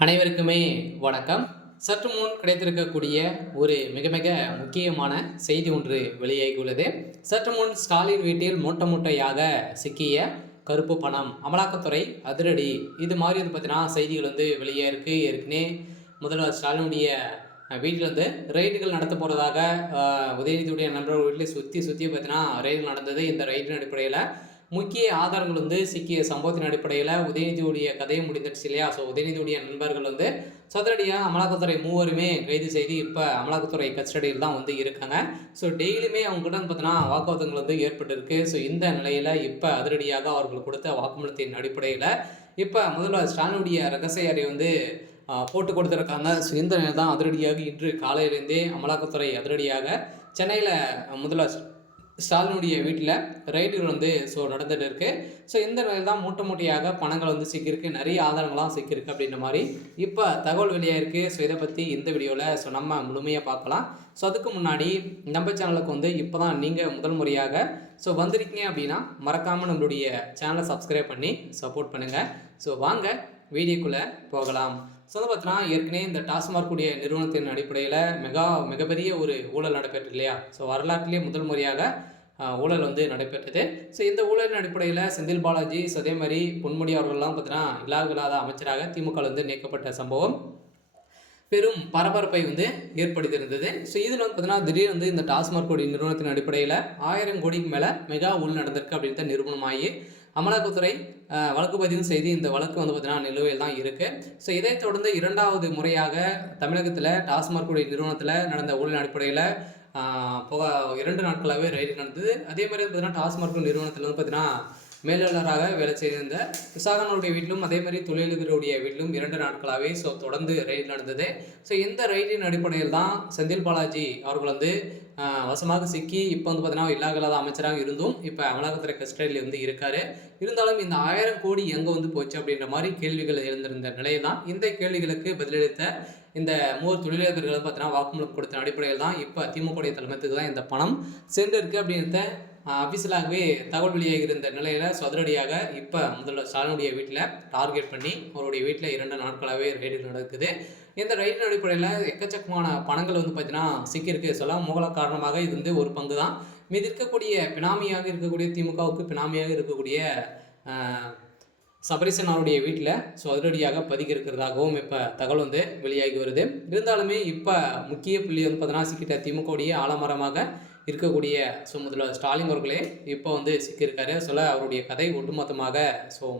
அனைவருக்குமே வணக்கம். சற்று முன் கிடைத்திருக்கக்கூடிய ஒரு மிக மிக முக்கியமான செய்தி ஒன்று வெளியாகியுள்ளது. சற்று முன் ஸ்டாலின் வீட்டில் மூட்டை மூட்டையாக சிக்கிய கருப்பு பணம், அமலாக்கத்துறை அதிரடி, இது மாதிரி வந்து பார்த்தீங்கன்னா செய்திகள் வந்து வெளியே இருக்கு. ஏற்கனவே முதல்வர் ஸ்டாலினுடைய வீட்டில் வந்து ரெய்டுகள் நடத்த போகிறதாக உதயநிதியுடைய நண்பர்கள் வீட்டில் சுற்றி சுற்றி பார்த்தீங்கன்னா ரெய்டுகள் நடந்தது. இந்த ரெய்டின் அடிப்படையில் முக்கிய ஆதாரங்கள் வந்து சிக்கிய சம்பவத்தின் அடிப்படையில் உதயநிதியுடைய கதையை முடிந்துடுச்சு இல்லையா? ஸோ உதயநிதியுடைய நண்பர்கள் வந்து சதுரடியாக அமலாக்கத்துறை மூவருமே கைது செய்து இப்போ அமலாக்கத்துறை கஸ்டடியில் தான் வந்து இருக்காங்க. ஸோ டெய்லியுமே அவங்ககிட்ட பார்த்தீங்கன்னா வாக்குவாதங்கள் வந்து ஏற்பட்டிருக்கு. ஸோ இந்த நிலையில் இப்போ அதிரடியாக அவர்கள் கொடுத்த வாக்குமூலத்தின் அடிப்படையில் இப்போ முதல்வர் ஸ்டாலினுடைய ரகசிய அறை வந்து போட்டு கொடுத்துருக்காங்க. ஸோ இந்த நிலை தான் அதிரடியாக இன்று காலையிலேருந்தே அமலாக்கத்துறை அதிரடியாக சென்னையில் முதல்வர் ஸ்டாலினுடைய வீட்டில் ரைடுகள் வந்து நடந்துகிட்டு இருக்குது. ஸோ இந்த நிலையில் தான் மூட்டை மூட்டையாக பணங்கள் வந்து சிக்கியிருக்கு, நிறைய ஆதாரங்கள்லாம் சிக்கியிருக்கு அப்படின்ற மாதிரி இப்போ தகவல் வெளியாக இருக்குது. ஸோ இதை பற்றி இந்த வீடியோவில் நம்ம முழுமையாக பார்க்கலாம். ஸோ அதுக்கு முன்னாடி நம்ம சேனலுக்கு வந்து இப்போ தான் நீங்கள் முதல் முறையாக வந்திருக்கீங்க அப்படின்னா மறக்காமல் நம்மளுடைய சேனலை சப்ஸ்கிரைப் பண்ணி சப்போர்ட் பண்ணுங்கள். ஸோ வாங்க வீடியோக்குள்ளே போகலாம். ஸோ வந்து பார்த்தீங்கன்னா ஏற்கனவே இந்த டாஸ்மாக் உடைய நிறுவனத்தின் அடிப்படையில் மிகப்பெரிய ஒரு ஊழல் நடைபெற்றது இல்லையா? ஸோ வரலாற்றிலேயே முதல் முறையாக ஊழல் வந்து நடைபெற்றது. ஸோ இந்த ஊழலின் அடிப்படையில் செந்தில் பாலாஜி, அதே மாதிரி பொன்முடி அவர்கள்லாம் பார்த்தீங்கன்னா இல்லாத அமைச்சராக திமுக வந்து நீக்கப்பட்ட சம்பவம் பெரும் பரபரப்பை வந்து ஏற்படுத்தியிருந்தது. ஸோ இதில் வந்து பார்த்தீங்கன்னா திடீர்னு வந்து இந்த டாஸ்மாக் உடைய நிறுவனத்தின் அடிப்படையில் 1000 கோடிக்கு மேலே மெகா ஊழல் நடந்திருக்கு அப்படின்னு நிரூபணமாகி அமலாக்கத்துறை வழக்கு பதிவு செய்து இந்த வழக்கு வந்து பார்த்தீங்கன்னா நிலுவையில் தான் இருக்குது. ஸோ இதைத் தொடர்ந்து இரண்டாவது முறையாக தமிழகத்தில் டாஸ்மாக் நிறுவனத்தில் நடந்த ஊழல் அடிப்படையில் 2 நாட்களாகவே ரைடு நடந்தது. அதே மாதிரி பார்த்தீங்கன்னா டாஸ்மாக் நிறுவனத்தில் வந்து பார்த்தீங்கன்னா மேலாளராக வேலை செய்திருந்த விசாகனுடைய வீட்டிலும் அதே மாதிரி தொழிலதிபருடைய வீட்டிலும் 2 நாட்களாகவே தொடர்ந்து ரைடு நடந்தது. ஸோ இந்த ரைடின் அடிப்படையில் தான் செந்தில் பாலாஜி அவர்கள் வந்து வசமாக சிக்கி இப்போ வந்து பார்த்தீங்கன்னா இல்லாத அமைச்சராக இருந்தும் இப்போ அமலாக்கத்துறை கஸ்டடியில் வந்து இருக்காரு. இருந்தாலும் இந்த 1000 கோடி எங்கே வந்து போச்சு அப்படின்ற மாதிரி கேள்விகள் எழுந்திருந்த நிலையில் தான் இந்த கேள்விகளுக்கு பதிலளித்த இந்த 3 தொழிலதிபர்கள் பார்த்தீங்கன்னா வாக்குமூலம் கொடுத்த அடிப்படையில் தான் இப்போ திமுக தலைமைத்துக்கு தான் இந்த பணம் சென்று இருக்குது அப்படின்றத அபிஷியலாகவே தகவல் வெளியாக இருந்த நிலையில் அதிரடியாக இப்போ முதல்வர் ஸ்டாலினுடைய வீட்டில் டார்கெட் பண்ணி அவருடைய வீட்டில் 2 நாட்களாகவே ரைடு நடக்குது. இந்த ரைடின் அடிப்படையில் எக்கச்சக்கமான பணங்கள் வந்து பார்த்தீங்கன்னா சிக்கியிருக்கு. மூல காரணமாக இது வந்து ஒரு பங்கு தான். மீது இருக்கக்கூடிய பினாமியாக இருக்கக்கூடிய திமுகவுக்கு பினாமியாக இருக்கக்கூடிய சபரீசன் அவருடைய வீட்டில் அதிரடியாக பதுக்கி இருக்கிறதாகவும் இப்போ தகவல் வந்து வெளியாகி வருது. இருந்தாலுமே இப்போ முக்கிய புள்ளி வந்து பார்த்தீங்கன்னா சிக்கிட்ட திமுகவுடைய ஆலமரமாக இருக்கக்கூடிய முதல்வர் ஸ்டாலின் அவர்களே இப்போ வந்து சிக்கியிருக்காரு. அவருடைய கதை ஒட்டுமொத்தமாக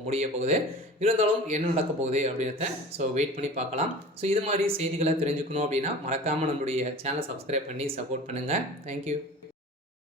முடிய போகுது. இருந்தாலும் என்ன நடக்க போகுது அப்படின்றத வெயிட் பண்ணி பார்க்கலாம். இது மாதிரி செய்திகளை தெரிஞ்சுக்கணும் அப்படின்னா மறக்காமல் நம்மளுடைய சேனலை சப்ஸ்கிரைப் பண்ணி சப்போர்ட் பண்ணுங்கள். தேங்க்யூ.